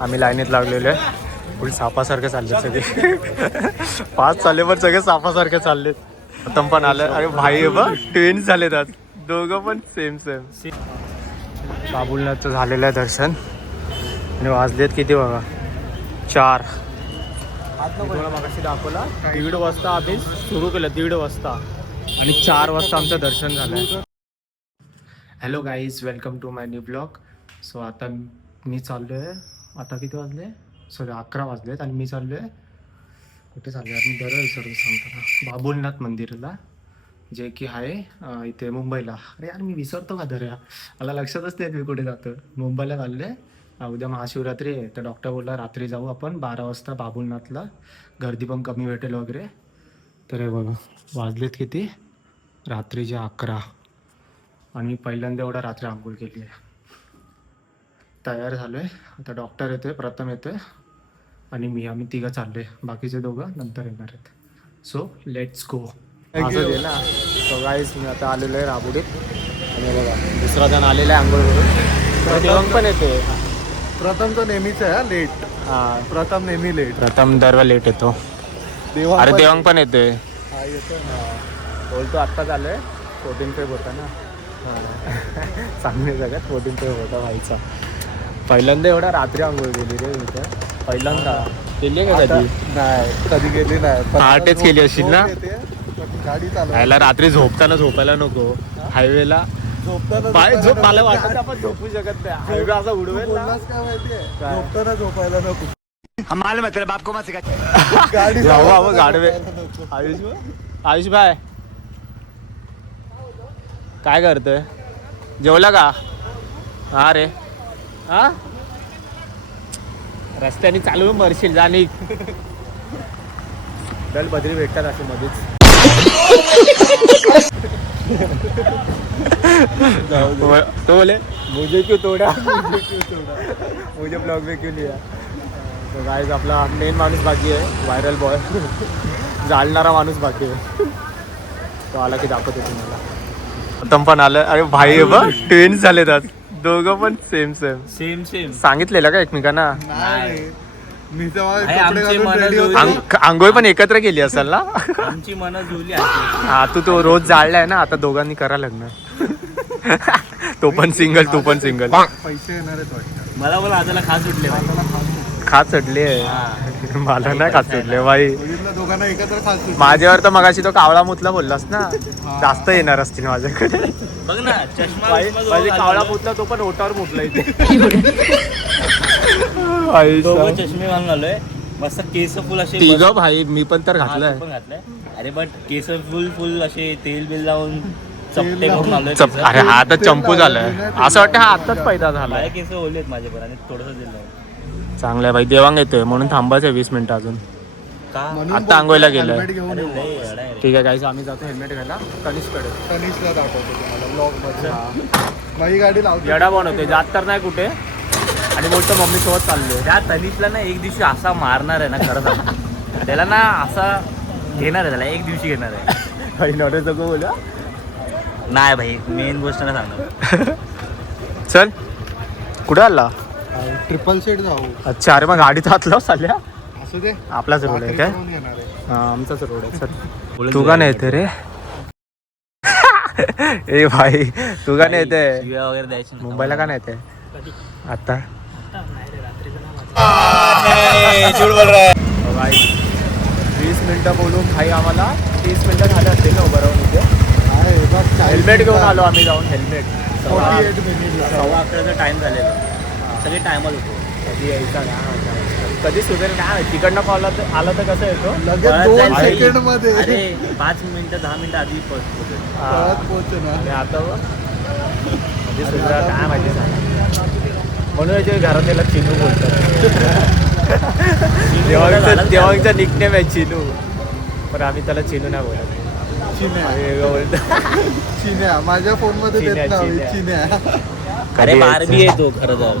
आम्ही लाईनीत लागलेलो आहे. फुल सापासारखे चालले सगळे. 5 चालले पण सगळे सापासारखे चाललेत. प्रथम पण आलं. अरे भाई बघ ट्विन्स झालेत आज. दोघं पण सेम. बाबुलनाथचं झालेलं आहे दर्शन. आणि वाजलेत किती बघा 4. तुम्हाला मगाशी दाखवला 1:30 वाजता आम्ही सुरू केलं. 1:30 वाजता आणि 4 वाजता आमचं दर्शन झालं. Hello guys, welcome to my new blog. So आता मी चाललो आहे. आता किती वाजले? सॉरी 11 वाजलेत. आणि मी चाललो आहे कुठे चाललो आहे मी दर विसरतो सांगतो ना. बाबुलनाथ मंदिरला, जे की आहे इथे मुंबईला. अरे यार मी विसरतो का दर्या, मला लक्षातच नाही मी कुठे जातो. मुंबईला चाललो आहे. उद्या महाशिवरात्री आहे तर डॉक्टर बोलला रात्री जाऊ आपण 12 वाजता बाबुलनाथला, गर्दी पण कमी भेटेल वगैरे. तर हे बघा वाजलेत किती, रात्रीचे 11. आणि पहिल्यांदा एवढा रात्री आंघोळ केली आहे. तयार झालो आहे. आता डॉक्टर येतो आहे, प्रथम येतो आहे आणि आम्ही तिघं चाललो आहे. बाकीचे दोघं नंतर येणार आहेत. So let's go. असं दे ना. सो गाईज मी आता आलेलो आहे राबुडीत. आणि बघा दुसरा जण आलेला आहे आंघोळ करून. देवंग पण येते. प्रथम तो नेहमीच आहे लेट. हां प्रथम नेहमी लेट. प्रथम दरवा लेट येतो. अरे देवंग पण येते. हा येतो ना. बोलतो आत्ताच आलो आहे. 14 फेब होता ना. चांगली जगात 14 फेब होता व्हायचा. पहिल्यांदा एवढा रात्री आंघोळ केली रे इथं. पहिल्यांदा केली आहे का कधी? नाही कधी गेली नाही. पहाटेच केली असेल ना. गाडी चालू यायला रात्री झोपायला नको. हायवेला झोपताना मला वाटत आपण झोपू शकत नाही. हायवे असा उडवेल ना. काय माहितीये, झोपताना झोपायला नको. हमारे मतलब आपको मत सिखा. गाडी गाडवे. आयुष भाई काय करतोय? जेवला का? हा रे. हा रस्त्याने चालू मरशील जाणी. दल बद्री भेटतात असे मध्येच. तो बोले मुझे क्यों तोड़ा, मुझे ब्लॉग में क्यों लिया. तो गाइस आपला मेन माणूस बाकी आहे, व्हायरल बॉय. जाळणारा माणूस बाकी आहे. तो आला की दाखवतो तुम्हाला. प्रथम पण आलं. अरे भाई बघ ट्विन्स झालेत आज. दोघं पण सेम सांगितलेलं का एकमेकांना. मी तेव्हा कपडे घालून रेडी होतो. आंघोळ पण एकत्र केली असेल ना. आमची मन जुळली. हा तू रोज जाळलाय ना. आता दोघांनी करा लग्न. तो पण सिंगल तू पण सिंगल. पैसे येणार आहेत वाटतं. मला बोला आजला खास सुटले. खात चढले. मला नाही खात चढले बाई. दोघांना एकत्र खास. माझ्यावर तर मगाशी तो कावळा मुतला बोललास ना. जास्त येणार असतील माझ्याकडे. बघ ना चष्मा माझे कावळा मुतला तो पण ओटावर मुतला इथे. चष्मे घालून आलोय. मस्त केस फुल असे. तिघ भाई मी पण तर घातलंय. पण घातलंय. अरे बट केस फुल असे तेल बिल लावून चपटे करून आलोय. अरे हा आता चंपू झालाय. असं वाटतं हा आताच पैदा झालाय. माझे केस ओले आहेत माझे पण. आणि थोडंसं दिलं चांगलं आहे भाई. देवांग येतोय म्हणून थांबायचं 20 मिनिटं अजून. का. आता आंघोळीला गेलोय. घेऊन येऊ. ठीक आहे गाईस आम्ही जातो हेल्मेट घ्यायला तनिषकडे. तनिषला दाखवतो तुम्हाला ब्लॉग मध्ये. माझी गाडी लावतो. येडा बनवतोय. जात तर नाही कुठे. आणि बोलतो मम्मी सोबत चाललोय. त्या तनिषला ना एक दिवशी असा मारणार आहे ना खरं सांगतो. त्याला ना असा घेणार आहे. त्याला एक दिवशी घेणार आहे. भाई नवरे सगळं बोला. नाही भाई मेन गोष्ट नाही सांगणार. चल कुठे आला. ट्रिपल सीट जाऊ. अच्छा. अरे मग गाडीत हात लाव चालल्या. असू दे. आपलाच रोड आहे काय. घेऊन येणार आहे. हा आमचाच रोड आहे. चल तू का नाही येते रे. ए भाई तू का नाही येते. शिव्या वगैरे द्यायची मुंबईला का नाही येते आता. 20 मिनिटं बोलून भाई आम्हाला 30 मिनिटं झाले असतील ना उभं राहून इथे. हेल्मेट घेऊन आलो आम्ही जाऊन. Helmet 48 minute. 11:15 टाइम झालेला. सगळे टायमच होतो. कधी यायचा ना. कधी सुधेल काय तिकडनं कॉल आला तर कसं येतो लगेच 2 सेकंड मध्ये. अरे 5 मिनिटं 10 मिनिटं आधी पोहोचतो. पोहोचणार. आणि आता कधी सुधरा काय माहिती सांगा. म्हणून जे घरात याला चिनू बोलतात. देवांगचा निकनेम आहे चिनू. पण आम्ही त्याला चिनू नाही बोलत. चिन्या माझ्या फोन मध्ये देत नाही. चिन्या. अरे बारबी आहे तो खरं तर.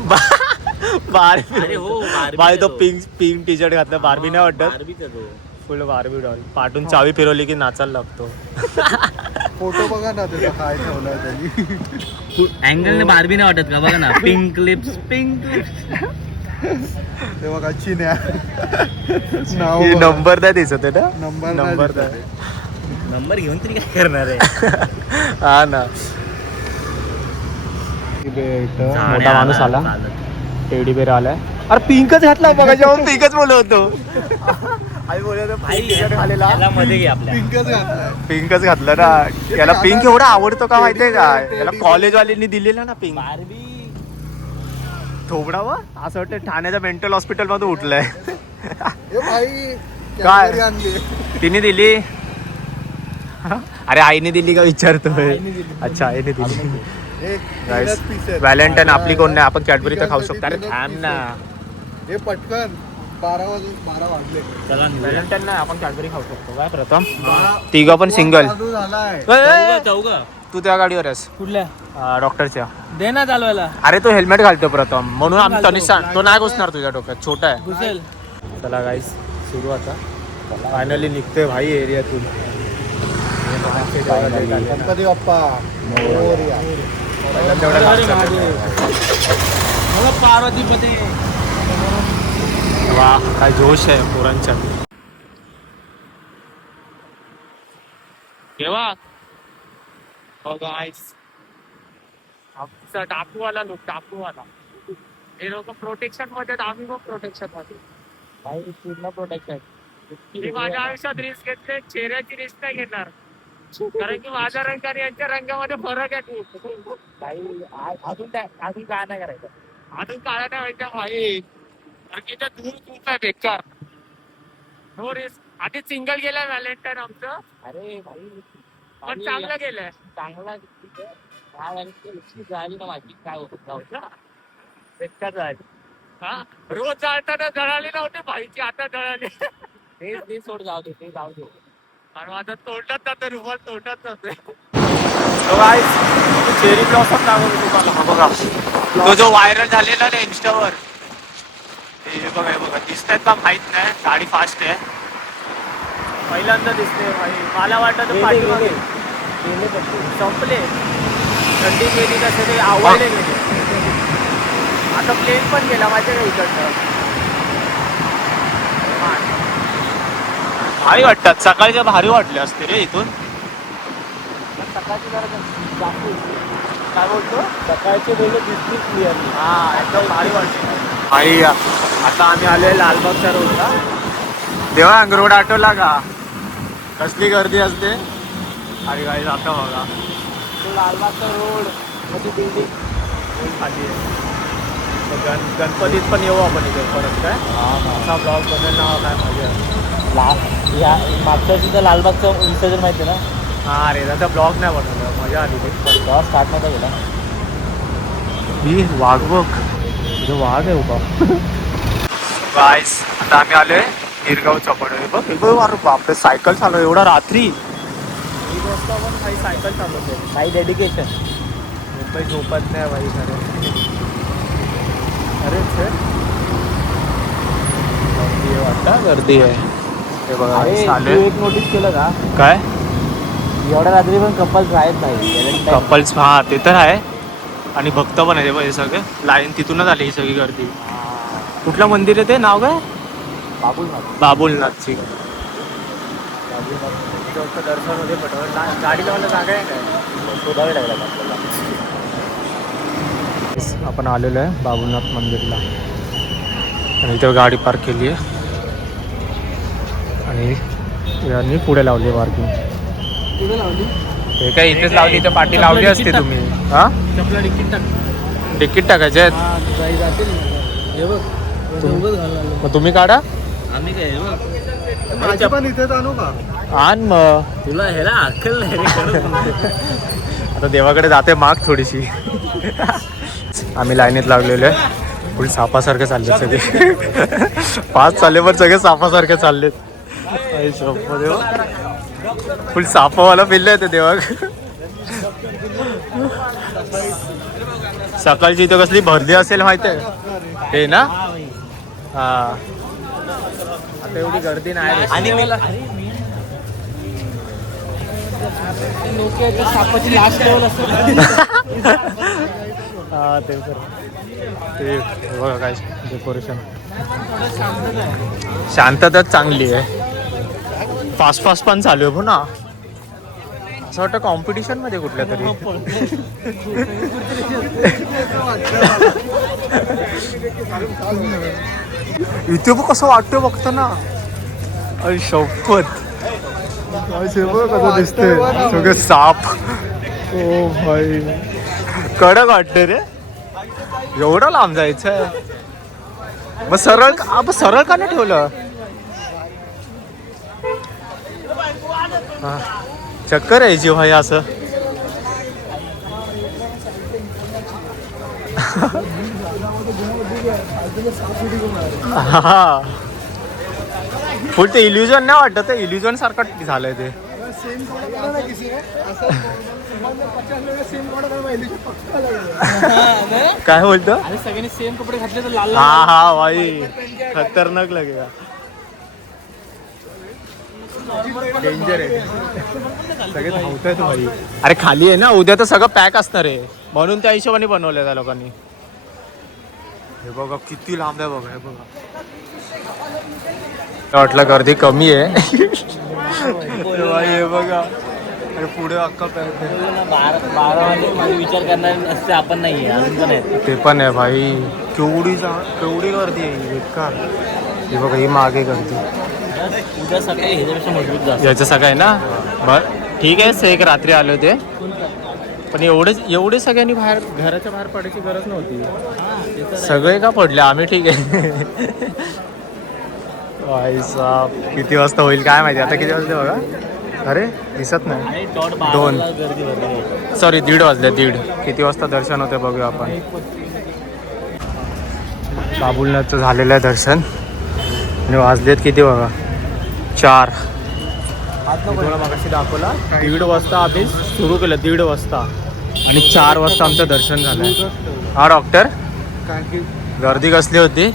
बारबी. अरे हो बाय तो पिंक टी शर्ट घातला. बारबी नाही वाटत. बारबीच आहे तो. फुल बारबी डॉल. पाठून चावी फिरवली की नाचायला लागतो. फोटो बघा ना त्याचा काय ठेवलाय त्यांनी. अँगलने बारबी नाही वाटत का. बघा ना पिंक लिप्स. ते बघा चिन्या नाव हे बघा. नंबर नाही दिसत आहे ना नंबर नंबर नाही नाही. दिसत नंबर घेऊन तरी काय करणार आहे. हा ना मोठा माणूस आला टेडी बेर आलाय. अरे पिंकच घातला बघा जेव्हा पिंकच बोलवतो आई बोलत त्याला मध्ये घे आपल्या. पिंकच घातलाय. पिंकच घातलं ना याला पिंक एवढा आवडतो का माहितीये का याला कॉलेजवाल्यांनी दिलेला ना पिंक बारबी थोबडा व असं वाटतं ठाण्याच्या मेंटल हॉस्पिटल मधून उठलंय. ए भाई काय? कॅडबरी आणली. तिने दिली अरे आईने दिली का विचारतोय. अच्छा आईने दिली. ए, Guys, तीनच piece आहेत. व्हॅलेंटाईन आपली कोण नाही आपण कॅडबरी तर ठीक खाऊ आहे, शकतो. अरे तीनच थांब piece ना आहेत. ए पटकन 12 वाजले. चला व्हॅलेंटाईन नाही आपण कॅडबरी खाऊ शकतो. काय प्रथम बारा- तिघं पण सिंगल. चालू झालाय. चौघ तू त्या गाडीवर आहेस कुठल्या डॉक्टरच्या. दे ना चालवायला अरे तो हेल्मेट घालतो प्रथम म्हणून आम्ही घालतो. तनिष तो नाही घुसणार तुझ्या डोक्यात छोटा आहे. घुसेल. चला गाईस सुरू आता फायनली निघतोय भाई एरियातून. गणपती बाप्पा मोरया. पार्वतीपती वा काय जोश आहे पोरांच्या. केव्हा आमचा टापूवाला लोक टापूवाला हे लोक प्रोटेक्शन मध्ये आहेत, आम्ही मग प्रोटेक्शन मध्ये. पूर्ण प्रोटेक्शन. मी माझ्या आयुष्यात रिस्क घेतले, चेहऱ्याची रिस्क नाही घेणार कारण की माझ्या रंग आणि यांच्या रंगामध्ये फरक आहे खूप. अजून काय नाही करायचं. अजून काळा नाही व्हायच्या भाई कारण की त्या दूर खूप आहे बेकार. No risk. आधी सिंगल गेलाय व्हॅलेंटाईन आमचं अरे भाई पण चांगलं गेलंय. चांगला झाली ना माझी काय होत बेकार झाली. हा रोज चालताना जळाली नव्हती भाईची, आता जळाली. ते सोड जाऊ दे ते जाऊ दे. आणि माझं तोंडात जातं रुमाल तोंडात जातोय. चेरी ब्लॉसम दाखवतो तुम्हाला बघा. तो जो व्हायरल झालेला ना इंस्टावर ते बघा हे बघा दिसतायत का माहित नाही. गाडी फास्ट आहे पहिल्यांदा दिसते भाई. मला वाटतं पाठीमागे संपले थंडी गेली कसं ते आवडले गेले. आता प्लेन पण गेला माझ्या काही इकडनं. भारी वाटतात सकाळच्या भारी वाटले असते रे इथून. सकाळची जरा जास्त काय बोलतो सकाळचे वेगळे दिसतील क्लिअरली. हा एकदम भारी वाटते. आई आता आम्ही आलोय लालबागच्या रोडला. देवांग रोड आठवला का कसली गर्दी असते. अरे गाडी जाता बघा तो लालबागचा रोड मध्ये बिल्डिंग खाली आहे. तर गणपतीत पण येऊ आपण इथे परत काय असा ब्लॉग बदलला काय मजा. या मागच्या वर्षी तर लालबागचं विसर्जन माहिती ना. हा रे त्याचा ब्लॉग नाही बनवलं मजा आली ते. तेव्हा स्टार्ट नव्हता गेला. ही वाघ बघ तुझं वाघ आहे उभा. गाईस आता आम्ही आलोय गिरगाव चौपाटी. बघ अरे बापरे सायकल चालू एवढा रात्री 1 वाजता पण काही सायकल चालवते. काही डेडिकेशन. मुंबई झोपत नाही भाई खरं. अरे गर्दी आहे वाटतं गर्दी आहे. हे बघा अरे आलोय. तू एक नोटीस केलं का काय एवढ्या रात्री पण कपल्स आहेत भाई. कपल्स हा ते तर आहे आणि भक्त पण आहे हे सगळे. लाईन तिथूनच आली ही सगळी गर्दी. कुठलं मंदिर आहे ते नाव काय बाबुलनाथ. बाबुलनाथची. दर्शन मध्ये पटवलं गाडी लावायला जागा आहे काय शोधावे लागला आपल्याला. आपण आलेलो आहे बाबुलनाथ मंदिरला आणि इथं गाडी पार्क केली आहे आणि यांनी पुढे लावली पार्किंग. कुठे लावली. हे काय इथेच लावली तर पाठी लावली असते तुम्ही. हा चपला तिकीट टाक. तिकीट टाकायचे आहेत. काही जातील हे बघ मग तुम्ही काढा. आम्ही काय हे बघ माझी पण इथेच आणू का. आण मग तुला ह्याला अक्कल नाही रे खरंच. आता देवाकडे जाते माग थोडीशी. आम्ही लाईनीत लागलेलो आहे. फुल सापासारखे चालले सगळे. 5 चालले पण सगळे सापासारखे चाललेत. फुल सापावाला पिल्ले आहे ते देवाक. सकाळची इथं कसली भरली असेल माहिती आहे हे ना. हा आता एवढी गर्दी नाही. आणि मला सापाची लास्ट लेवल असतो. हा ते ते बघा काय डेकोरेशन. शांतताच चांगली आहे. फास्ट फास्ट पण चालू आहे हो ना. असं वाटतं कॉम्पिटिशन मध्ये कुठल्या तरी. इथे बघ कसं वाटतं बघतं ना. अरे शपथ कसं दिसतंय सगळं साप. ओ भाई कडक वाटतं रे. एवढं लांब जायचं. मग सरळ का नाही ठेवलं. हा चक्कर यायची भाई असं. हा फुल ते इल्युजन नाही वाटत. इल्युजन सारखं झालंय ते. काय बोलतो. अरे सगळ्यांनी सेम कपडे घातले तर लाल हा हा भाई खतरनाक लगेगा. डेंजर आहे. सगळे धावतायत भाई. अरे खाली आहे ना. उद्या तर सगळं पॅक असणार आहे म्हणून त्या हिशोबाने बनवलंय त्या लोकांनी. हे बघा किती लांब आहे बघा. हे बघा वाटलं गर्दी कमी आहे. हे बघा अरे पुढे अख्खा पॅक आहे. 12 वाजे माझे विचार करणार असते आपण नाहीये अजून पण आहे. ते पण आहे भाई. केवढी गर्दी आहे बेकार. हे बघा ही मागे गर्दी. उद्या सकाळी ह्याच्यापेक्षा मजबूत जास्त. याचं सगळं आहे ना. बरं ठीक आहे. एक रात्री आले होते पण एवढे सगळ्यांनी बाहेर घराच्या बाहेर पडायची गरज नव्हती. सगळे का पडले आम्ही. ठीक आहे. भाई साहब किती वाजता होईल काय माहिती. आता किती वाजले बघा. अरे दिसत नाही. 2 गर्दी भरली. सॉरी 1:30 वाजले. 1:30 किती वाजता दर्शन होते बघूया आपण. बाबुलनाथचं झालेलं आहे दर्शन आणि वाजलेत किती बघा 4. तुम्हाला मगाशी दाखवला 1:30 वाजता आम्ही सुरू केलं. 1:30 वाजता आणि 4 वाजता आमचं दर्शन झालं. हा डॉक्टर कारण की गर्दी कसली होती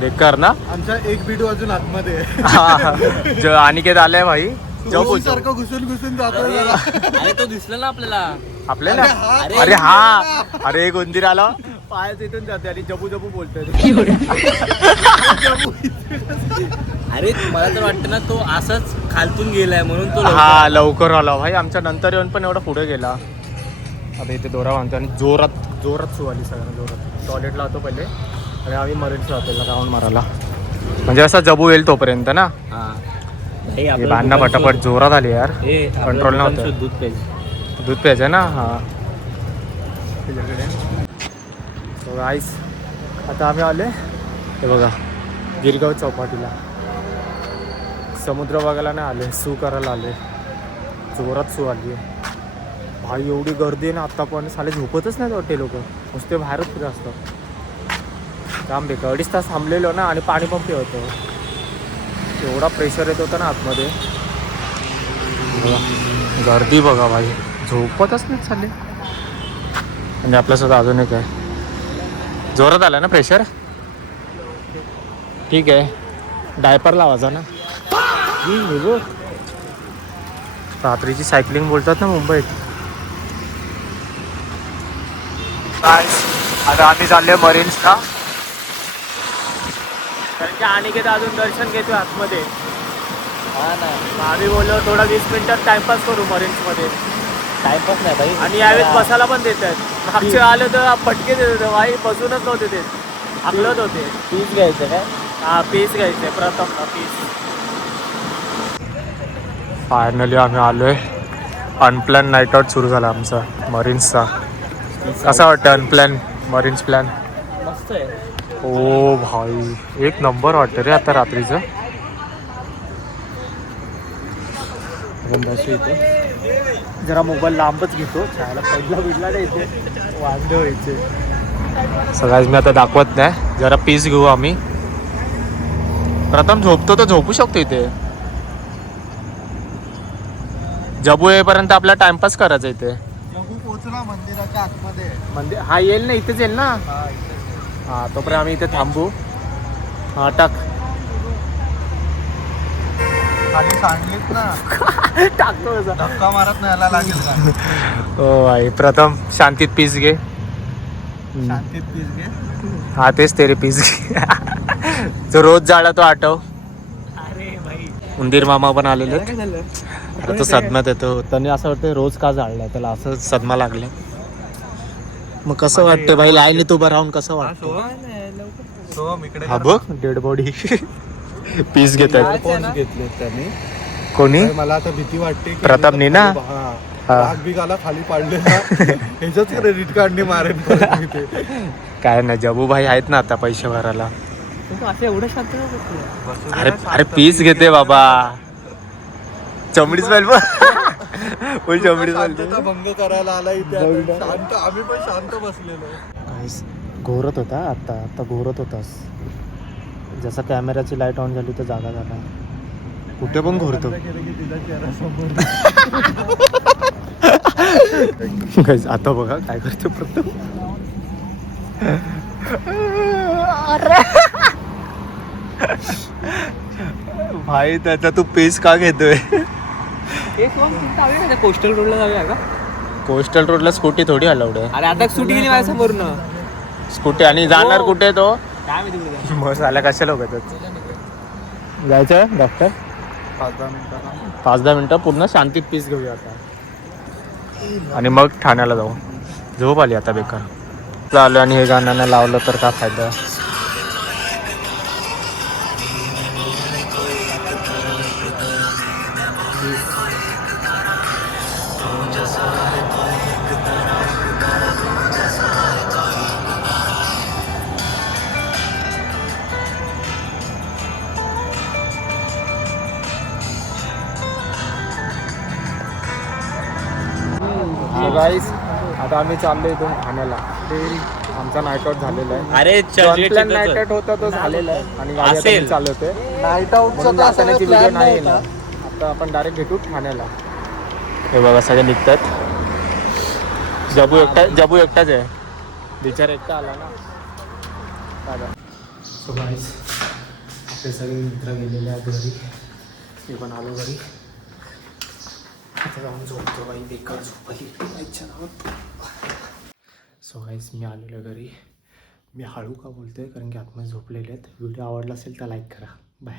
बेकार ना. आमचा 1 बीट अजून आतमध्ये हा अनिकेत आलाय भाई. सारखं घुसून जातो. अरे तो दिसला ना आपल्याला. अरे अरे हा अरे एक उंदीर आला पायाच इथून जाते आणि जबू जबू बोलतोय. अरे मला तर वाटतं ना तो असंच खालतून गेलाय म्हणून तो हा लवकर आला भाई. आमच्या नंतर येऊन पण एवढा पुढे गेला. आता इथे दोरा बांधतो आणि जोरात सुरू आली सगळ्यांना. जोरात टॉयलेटला होतो पहिले आणि आम्ही मरीनला होतो राऊंड मारायला. म्हणजे असा जबू येईल तोपर्यंत ना. हे बांधणं पटापट जोरात आली यार. कंट्रोल नव्हतं. दूध प्यायचं ना. हा आईस आता आम्ही आले हे बघा गिरगाव चौपाटीला. समुद्र बघायला नाही आले. सू करायला आले. जोरात सू आली आहे भाई. एवढी गर्दी आहे ना आता पण. साले झोपतच नाही वाटते लोक. नुसते बाहेरच फिरत असतात. काम बेकार. 2.5 तास थांबलेलो ना आणि पाणी पंप होतं. एवढा प्रेशर येत होता ना आतमध्ये. गर्दी बघा भाई. झोपतच नाही चालले. म्हणजे आपल्यासोबत अजून एक आहे. जोरात आला ना प्रेशर. ठीक आहे डायपर लावायचा ना. रात्रीची सायकलिंग बोलतात ना मुंबईत. आता आम्ही चाललोय मरीन्सला. कारण की अनिकेत अजून दर्शन घेतोय आतमध्ये. हा ना आम्ही बोललो थोडा 20 मिनिटात टाइमपास करू मरीन्समध्ये. टाइमपास नाही भाई. आणि यावेळेस बसायला पण देतात. मागचे आले तर फटके देत होते भाई. बसूनच नव्हते ते हलत होते. पीस घ्यायचं काय. हा पीस घ्यायचे प्रथम पीस. फायनली आम्ही आलोय. अनप्लॅन नाईट आउट सुरू झाला आमचा मरीन्सचा. कसा वाटतं अनप्लॅन मरीन्स प्लॅन. मस्त आहे. ओ भाई एक नंबर वाटतं रे आता रात्रीचं. जरा मोबाईल लांबच घेतो. छायला पडला नाही इथे वांदे व्हायचे. सगळ्याच मी आता दाखवत नाही. जरा पीस घेऊ आम्ही. प्रथम झोपतो तर झोपू शकतो इथे. जबू येईपर्यंत आपला टाइमपास करायचा इथे. पोहोचला मंदिराच्या आतमध्ये. मंदिर हा येईल ना इथेच येईल ना. हा तोपर्यंत आम्ही इथे थांबू. हा टाक खाली सांडलीत ना. टाकतो धक्का मारत नाही यायला लागेल का. हो भाई प्रथम शांतीत पीस घे. शांतीत पीस घे. हा तेच तेरे पीस जो रोज जाळा तो आठव. अरे भाई उंदीर मामा पण आलेले काय झालं? अरे तो सदम्यात येतो. त्यांनी असं वाटतं रोज का जाळलाय त्याला, असं सदमा लागलाय. मग कसं वाटतं भाई लाईनीत उभं राहून कसं वाटतं. सोहम इकडे हा बघ डेड बॉडी पीस घेत आहेत. हेडफोन्स घेतले त्यांनी. कोणी भाई, मला आता भीती वाटते की प्रतापनी ना? हा. हा. राग बी आला खाली पाडलेला ह्याच्याच क्रेडिट कार्डने मारेन परत मी ते. काय नाही जबू भाई आहेत ना आता पैसे भरायला. असं एवढं शांत नाही बसलं. अरे अरे पीस घेते बाबा. चमडीच पाहिजे बोल चमडीच शांतता पाहिजे. भंग करायला आला इथे आता. शांत आम्ही पण शांत बसलेलो. काहीच घोरत होता आता घोरत होतास. जसं कॅमेराची लाईट ऑन झाली तर जागा झाला. कुठे पण घोरतो. Guys, आता बघा काय करतो प्रथम. भाई त्याचा तू पीस का घेतोय. कोस्टल रोडला जाऊया का? कोस्टल रोडला स्कूटी थोडी अलाउड आहे. अरे आता सुटी गेली माझ्या समोरन. स्कूटी आणि जाणार कुठे तो. काय मी तिकडे मग आल्या कशाला उगाच जायचं आहे डॉक्टर. 5-10 मिनिटं पूर्ण शांतीत पीस घेऊया आता आणि मग ठाण्याला जाऊ. झोप आली आता बेकार आलो आणि हे गाणं लावलं तर काय फायदा. गाईस आता आम्ही चाललो इथून ठाण्याला. आमचा नाईट आउट झालेला आहे. अरे प्लॅन नाईट आउट होता तो झालेला आहे आणि गाडी आता असेल. मी चालवते. नाईट आउटचा म्हणून जातानाची व्हिडिओ नाही येणार. आता आपण डायरेक्ट भेटू ठाण्याला. हे बघा सगळे निघतात. जबू एकटाच आहे. बिचार एकटा आला ना. सो गाईस आपले सगळे मित्र गेलेले आहेत घरी. मी पण आलो घरी. आता जाऊन झोपतो बाई. बेकार झोपली बाईच्या नावात. सो गाईस मी आलेलो घरी. मी हळू का बोलतोय कारण की आतमध्ये झोपलेले आहेत. व्हिडिओ आवडला असेल तर लाईक करा. बाय.